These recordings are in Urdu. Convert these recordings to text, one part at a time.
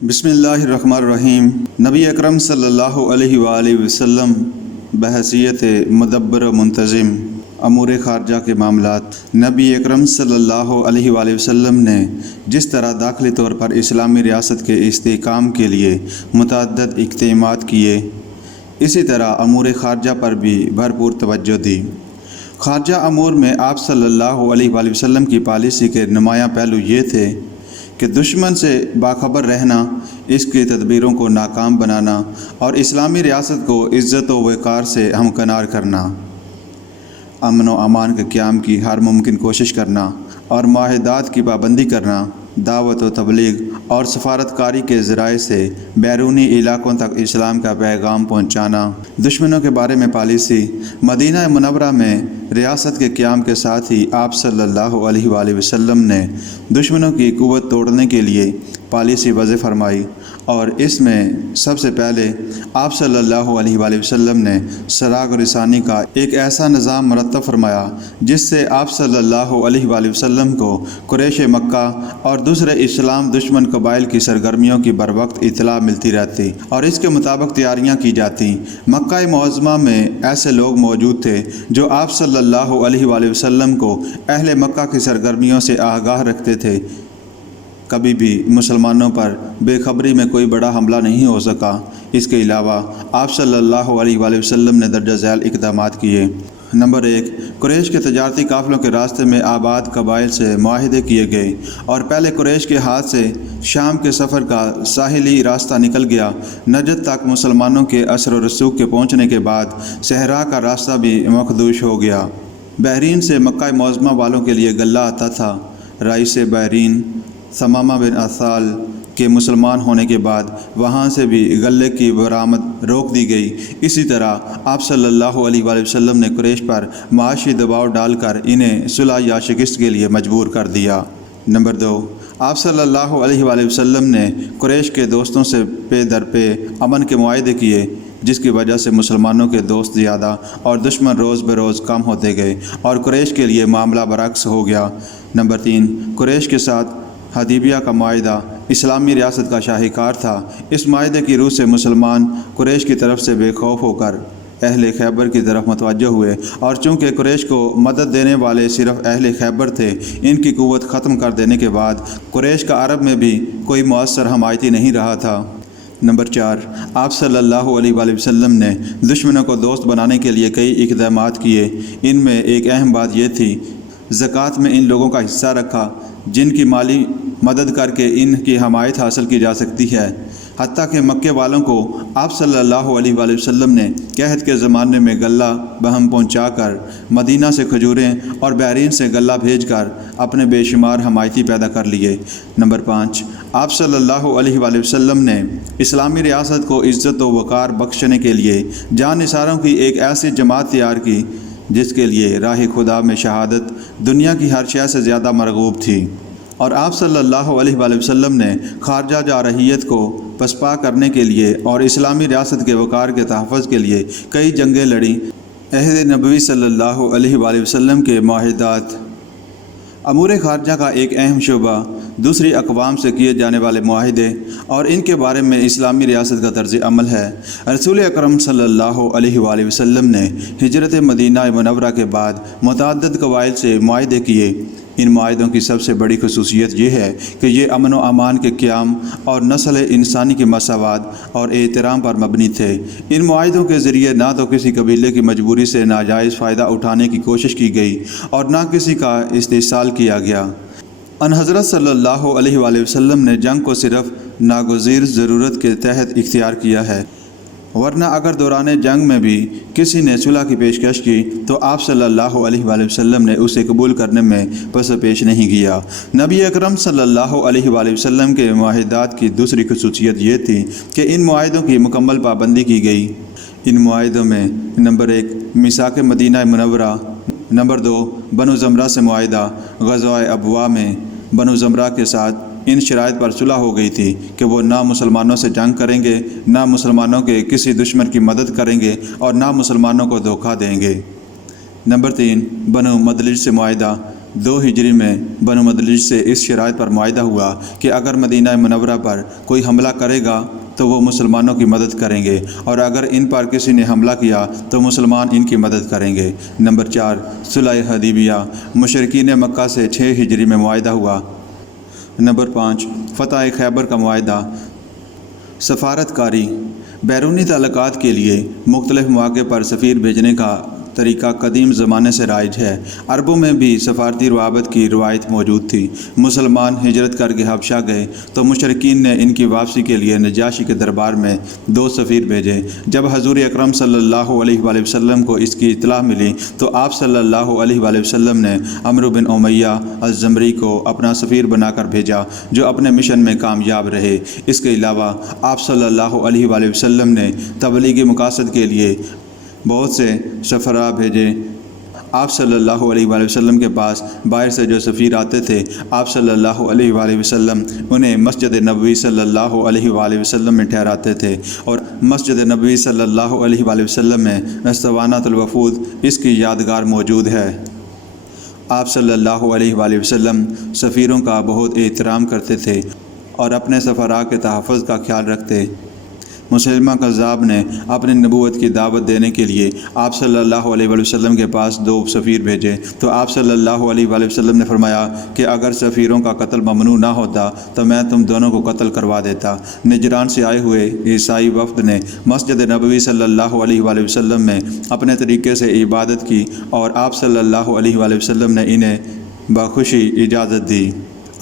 بسم اللہ الرحمن الرحیم۔ نبی اکرم صلی اللہ علیہ وآلہ وسلم بحیثیت مدبر و منتظم امور خارجہ کے معاملات۔ نبی اکرم صلی اللہ علیہ وآلہ وسلم نے جس طرح داخلی طور پر اسلامی ریاست کے استحکام کے لیے متعدد اقدامات کیے، اسی طرح امور خارجہ پر بھی بھرپور توجہ دی۔ خارجہ امور میں آپ صلی اللہ علیہ وآلہ وسلم کی پالیسی کے نمایاں پہلو یہ تھے کہ دشمن سے باخبر رہنا، اس کی تدبیروں کو ناکام بنانا اور اسلامی ریاست کو عزت و وقار سے ہمکنار کرنا، امن و امان کے قیام کی ہر ممکن کوشش کرنا اور معاہدات کی پابندی کرنا، دعوت و تبلیغ اور سفارتکاری کے ذرائع سے بیرونی علاقوں تک اسلام کا پیغام پہنچانا۔ دشمنوں کے بارے میں پالیسی۔ مدینہ منورہ میں ریاست کے قیام کے ساتھ ہی آپ صلی اللہ علیہ وآلہ وسلم نے دشمنوں کی قوت توڑنے کے لیے پالیسی وضع فرمائی، اور اس میں سب سے پہلے آپ صلی اللہ علیہ وآلہ وسلم نے سراغ رسانی کا ایک ایسا نظام مرتب فرمایا جس سے آپ صلی اللہ علیہ وآلہ وسلم کو قریش مکہ اور دوسرے اسلام دشمن قبائل کی سرگرمیوں کی بروقت اطلاع ملتی رہتی اور اس کے مطابق تیاریاں کی جاتی۔ مکہ معظمہ میں ایسے لوگ موجود تھے جو آپ صلی اللہ علیہ وآلہ وسلم کو اہل مکہ کی سرگرمیوں سے آگاہ رکھتے تھے۔ کبھی بھی مسلمانوں پر بے خبری میں کوئی بڑا حملہ نہیں ہو سکا۔ اس کے علاوہ آپ صلی اللہ علیہ وآلہ وسلم نے درجہ ذیل اقدامات کیے۔ نمبر 1، قریش کے تجارتی قافلوں کے راستے میں آباد قبائل سے معاہدے کیے گئے، اور پہلے قریش کے ہاتھ سے شام کے سفر کا ساحلی راستہ نکل گیا۔ نجد تک مسلمانوں کے اثر و رسوخ کے پہنچنے کے بعد صحرا کا راستہ بھی مخدوش ہو گیا۔ بحرین سے مکہ معظمہ والوں کے لیے غلہ آتا تھا۔ رئیس بحرین ثمامہ بن اثال کے مسلمان ہونے کے بعد وہاں سے بھی غلے کی برآمد روک دی گئی۔ اسی طرح آپ صلی اللہ علیہ وآلہ وسلم نے قریش پر معاشی دباؤ ڈال کر انہیں صلح یا شکست کے لیے مجبور کر دیا۔ نمبر 2، آپ صلی اللہ علیہ وآلہ وسلم نے قریش کے دوستوں سے پے در پے امن کے معاہدے کیے، جس کی وجہ سے مسلمانوں کے دوست زیادہ اور دشمن روز بروز کم ہوتے گئے اور قریش کے لیے معاملہ برعکس ہو گیا۔ نمبر 3، قریش کے ساتھ حدیبیہ کا معاہدہ اسلامی ریاست کا شاہکار تھا۔ اس معاہدے کی روح سے مسلمان قریش کی طرف سے بے خوف ہو کر اہل خیبر کی طرف متوجہ ہوئے، اور چونکہ قریش کو مدد دینے والے صرف اہل خیبر تھے، ان کی قوت ختم کر دینے کے بعد قریش کا عرب میں بھی کوئی مؤثر حمایتی نہیں رہا تھا۔ نمبر 4، آپ صلی اللہ علیہ وآلہ وسلم نے دشمنوں کو دوست بنانے کے لیے کئی اقدامات کیے۔ ان میں ایک اہم بات یہ تھی، زکوٰۃ میں ان لوگوں کا حصہ رکھا جن کی مالی مدد کر کے ان کی حمایت حاصل کی جا سکتی ہے۔ حتیٰ کہ مکے والوں کو آپ صلی اللہ علیہ وآلہ وسلم نے قحط کے زمانے میں غلہ بہم پہنچا کر، مدینہ سے کھجوریں اور بحرین سے غلہ بھیج کر اپنے بے شمار حمایتی پیدا کر لیے۔ نمبر 5، آپ صلی اللہ علیہ وآلہ وسلم نے اسلامی ریاست کو عزت و وقار بخشنے کے لیے جان نثاروں کی ایک ایسی جماعت تیار کی جس کے لیے راہ خدا میں شہادت دنیا کی ہر شے سے زیادہ مرغوب تھی، اور آپ صلی اللہ علیہ وآلہ وسلم نے خارجہ جارحیت کو پسپا کرنے کے لیے اور اسلامی ریاست کے وقار کے تحفظ کے لیے کئی جنگیں لڑیں۔ عہد نبوی صلی اللہ علیہ وآلہ وسلم کے معاہدات۔ امور خارجہ کا ایک اہم شعبہ دوسری اقوام سے کیے جانے والے معاہدے اور ان کے بارے میں اسلامی ریاست کا طرز عمل ہے۔ رسول اکرم صلی اللہ علیہ وآلہ وسلم نے ہجرت مدینہ منورہ کے بعد متعدد قبائل سے معاہدے کیے۔ ان معاہدوں کی سب سے بڑی خصوصیت یہ ہے کہ یہ امن و امان کے قیام اور نسل انسانی کی مساوات اور احترام پر مبنی تھے۔ ان معاہدوں کے ذریعے نہ تو کسی قبیلے کی مجبوری سے ناجائز فائدہ اٹھانے کی کوشش کی گئی اور نہ کسی کا استحصال کیا گیا۔ ان حضرت صلی اللہ علیہ وآلہ وسلم نے جنگ کو صرف ناگزیر ضرورت کے تحت اختیار کیا ہے، ورنہ اگر دوران جنگ میں بھی کسی نے صلح کی پیشکش کی تو آپ صلی اللہ علیہ وآلہ وسلم نے اسے قبول کرنے میں پس پیش نہیں کیا۔ نبی اکرم صلی اللہ علیہ وآلہ وسلم کے معاہدات کی دوسری خصوصیت یہ تھی کہ ان معاہدوں کی مکمل پابندی کی گئی۔ ان معاہدوں میں نمبر 1، میثاق مدینہ منورہ۔ نمبر 2، بنو زمرہ سے معاہدہ۔ غزوہ ابوا میں بنو زمرہ کے ساتھ ان شرائط پر صلح ہو گئی تھی کہ وہ نہ مسلمانوں سے جنگ کریں گے، نہ مسلمانوں کے کسی دشمن کی مدد کریں گے اور نہ مسلمانوں کو دھوکہ دیں گے۔ نمبر 3، بنو مدلج سے معاہدہ۔ 2 ہجری میں بنو مدلج سے اس شرائط پر معاہدہ ہوا کہ اگر مدینہ منورہ پر کوئی حملہ کرے گا تو وہ مسلمانوں کی مدد کریں گے، اور اگر ان پر کسی نے حملہ کیا تو مسلمان ان کی مدد کریں گے۔ نمبر 4، صلح حدیبیہ، مشرکین مکہ سے 6 ہجری میں معاہدہ ہوا۔ نمبر 5، فتح خیبر کا معاہدہ۔ سفارت کاری، بیرونی تعلقات کے لیے مختلف مواقع پر سفیر بھیجنے کا طریقہ قدیم زمانے سے رائج ہے۔ عربوں میں بھی سفارتی روابط کی روایت موجود تھی۔ مسلمان ہجرت کر کے حبشہ گئے تو مشرکین نے ان کی واپسی کے لیے نجاشی کے دربار میں 2 سفیر بھیجے۔ جب حضور اکرم صلی اللہ علیہ وآلہ وسلم کو اس کی اطلاع ملی تو آپ صلی اللہ علیہ وآلہ وسلم نے امر بن امیہ الزمری کو اپنا سفیر بنا کر بھیجا، جو اپنے مشن میں کامیاب رہے۔ اس کے علاوہ آپ صلی اللہ علیہ وآلہ وسلم نے تبلیغی مقاصد کے لیے بہت سے سفراء بھیجے۔ آپ صلی اللہ علیہ وآلہ وسلم کے پاس باہر سے جو سفیر آتے تھے، آپ صلی اللہ علیہ وآلہ وسلم انہیں مسجد نبوی صلی اللہ علیہ وآلہ وسلم میں ٹھہراتے تھے، اور مسجد نبوی صلی اللہ علیہ وآلہ وسلم میں اسطوانۃ الوفود اس کی یادگار موجود ہے۔ آپ صلی اللہ علیہ وآلہ وسلم سفیروں کا بہت احترام کرتے تھے اور اپنے سفراء کے تحفظ کا خیال رکھتے۔ مسلمہ کذاب نے اپنی نبوت کی دعوت دینے کے لیے آپ صلی اللہ علیہ وآلہ وسلم کے پاس 2 سفیر بھیجے تو آپ صلی اللہ علیہ وآلہ وسلم نے فرمایا کہ اگر سفیروں کا قتل ممنوع نہ ہوتا تو میں تم دونوں کو قتل کروا دیتا۔ نجران سے آئے ہوئے عیسائی وفد نے مسجد نبوی صلی اللہ علیہ وآلہ وسلم میں اپنے طریقے سے عبادت کی، اور آپ صلی اللہ علیہ وآلہ وسلم نے انہیں بخوشی اجازت دی۔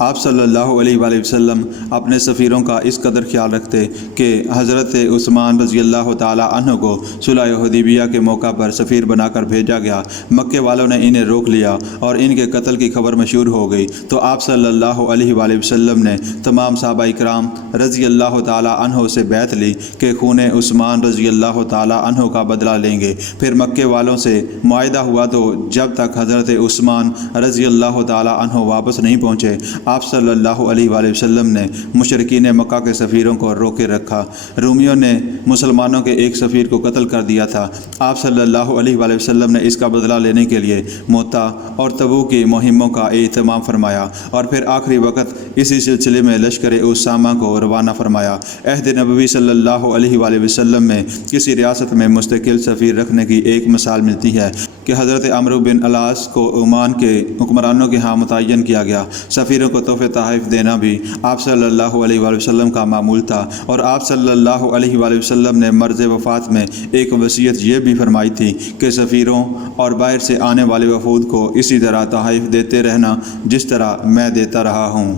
آپ صلی اللہ علیہ وآلہ وسلم اپنے سفیروں کا اس قدر خیال رکھتے کہ حضرت عثمان رضی اللہ تعالی عنہ کو صلح حدیبیہ کے موقع پر سفیر بنا کر بھیجا گیا۔ مکے والوں نے انہیں روک لیا اور ان کے قتل کی خبر مشہور ہو گئی تو آپ صلی اللہ علیہ وآلہ وسلم نے تمام صحابہ کرام رضی اللہ تعالی عنہ سے بیعت لی کہ خون عثمان رضی اللہ تعالی عنہ کا بدلہ لیں گے۔ پھر مکے والوں سے معاہدہ ہوا تو جب تک حضرت عثمان رضی اللہ تعالی عنہ واپس نہیں پہنچے، آپ صلی اللہ علیہ وآلہ وسلم نے مشرکین مکہ کے سفیروں کو روکے رکھا۔ رومیوں نے مسلمانوں کے ایک سفیر کو قتل کر دیا تھا۔ آپ صلی اللہ علیہ وآلہ وسلم نے اس کا بدلہ لینے کے لیے موتا اور تبوک کی مہموں کا اہتمام فرمایا، اور پھر آخری وقت اسی سلسلے میں لشکر اسامہ کو روانہ فرمایا۔ عہد نبوی صلی اللہ علیہ وآلہ وسلم میں کسی ریاست میں مستقل سفیر رکھنے کی ایک مثال ملتی ہے کہ حضرت عمرو بن العاص کو عمان کے حکمرانوں کے ہاں متعین کیا گیا۔ سفیروں کو تحفے تحائف دینا بھی آپ صلی اللہ علیہ وآلہ وسلم کا معمول تھا، اور آپ صلی اللہ علیہ وآلہ وسلم نے مرض وفات میں ایک وصیت یہ بھی فرمائی تھی کہ سفیروں اور باہر سے آنے والے وفود کو اسی طرح تحائف دیتے رہنا جس طرح میں دیتا رہا ہوں۔